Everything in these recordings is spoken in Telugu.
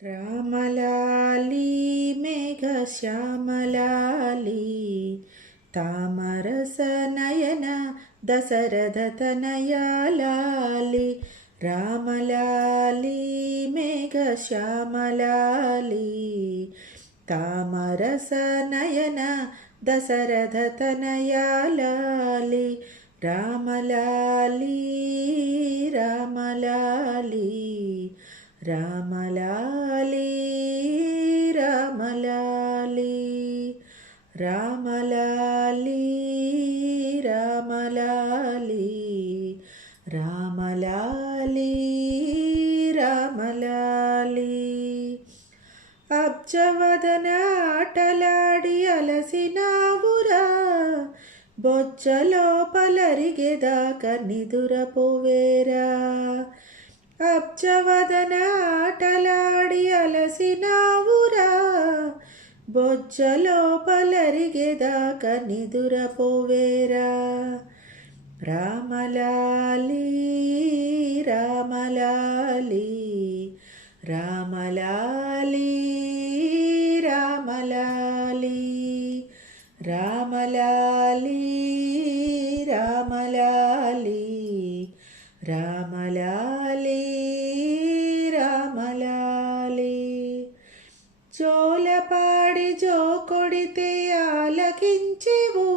రామలాలి మేఘశ్యామలాలి తామరస నయన దశరథ తనయాలాలి రామలాలి మేఘశ్యామలాలి తామరస నయన దశరథ తనయాలాలి రామలాలి రామలాలి రామలాలి రామలాలి రామలాలి రామలాలి రామలాలి రామలాలి అబ్జవదన ఆటలాడి అలసినావురా బొజ్జలోపలరిగేదాక నిదురపోవేరా అబ్జవదన ఆటలాడి అలసినావురా బొజ్జలోపలరిగేదాక నిదురపోవేరా రామలాలి రామలాలి రామలాలి రామలాలి రామలాలి రామలాలి రామలాలి రామలాలి జోలపాడి జో కొడితే ఆలకించెవు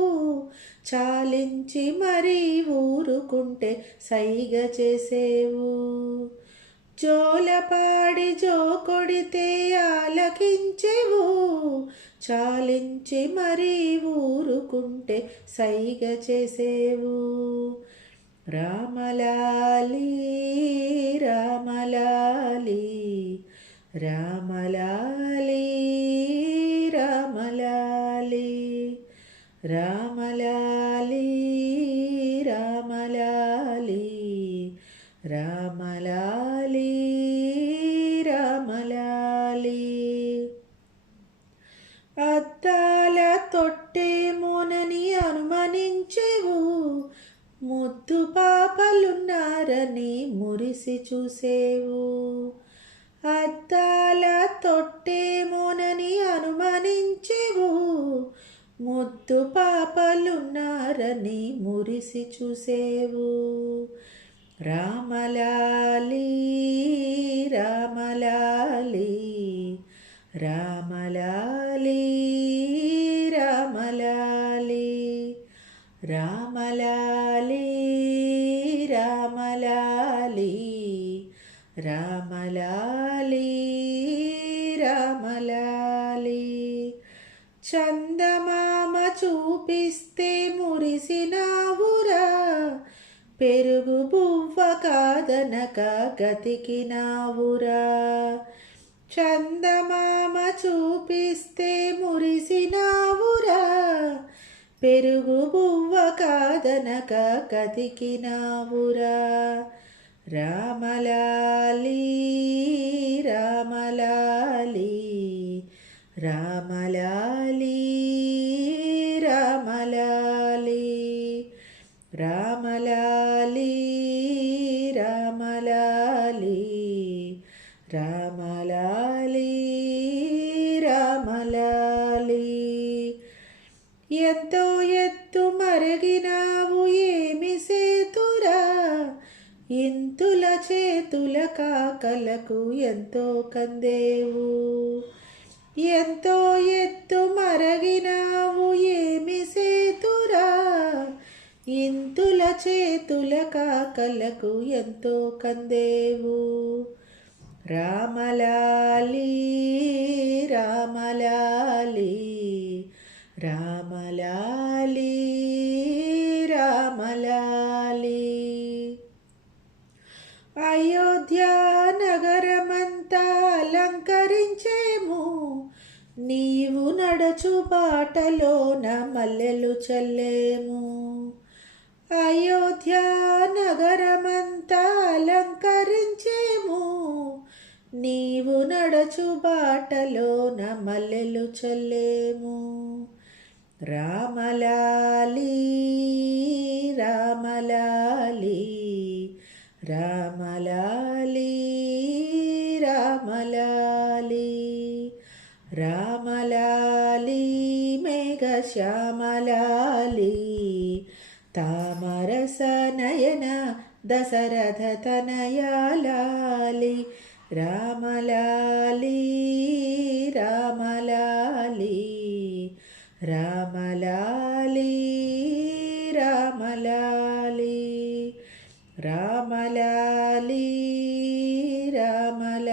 చాలించి మరీ ఊరుకుంటే సైగ చేసేవు జోలపాడి జో కొడితే ఆలకించెవు చాలించి మరీ ఊరుకుంటే సైగ చేసేవు రామలాలి రామలాలి రామలాలి రామలాలి రామలాలి రామలాలి రామలాలి రామలాలి అద్దాల తొట్టేమోనని అనుమానించెవు ముద్దు పాపలున్నారని మురిసి చూసేవు అద్దాల తొట్టేమోనని అనుమానించెవు ముద్దు పాపలున్నారని మురిసి చూసేవు రామలాలి రామలాలి రామలాలి రామలాలి రామలాలి రామలాలి రామలాలి రామలాలి చందమామ చూపిస్తే మురిసినావురా పెరుగు బువ్వ కాదనక గతికినావురా చందమామ చూపిస్తే మురిసినావురా పెరుగు బువ్వ కాదనక గతికినావురా రామలాలి రామలాలి రామలాలి రామలాలి రామలాలి రామలాలి రామలాలి రామలాలి ఎంతో ఎత్తు మరగినావు ఏమి సేతురా ఇంతుల చేతుల కాకలకు ఎంతో కందేవు ఎంతో ఎత్తు మరగినావు ఏమి సేతురా ఇంతుల చేతుల కాకలకు ఎంతో కందేవు రామలాలి రామలాలి రామలాలి రామలాలి అయోధ్య నగరమంతా అలంకరించేము నీవు నడచు బాటలోన మల్లెలు చల్లేము అయోధ్య నగరమంతా అలంకరించేము నీవు నడచు బాటలోన మల్లెలు చల్లేము రామలాలి రామలాలి రామలాలి రామ రామలాలి రామలాలి మేఘశ్యామలాలి తామరస నయన దశరథ తనయాలాలి రామలాలి రామలాలి రామలాలి రామలాలి రామలాలి రామలాలి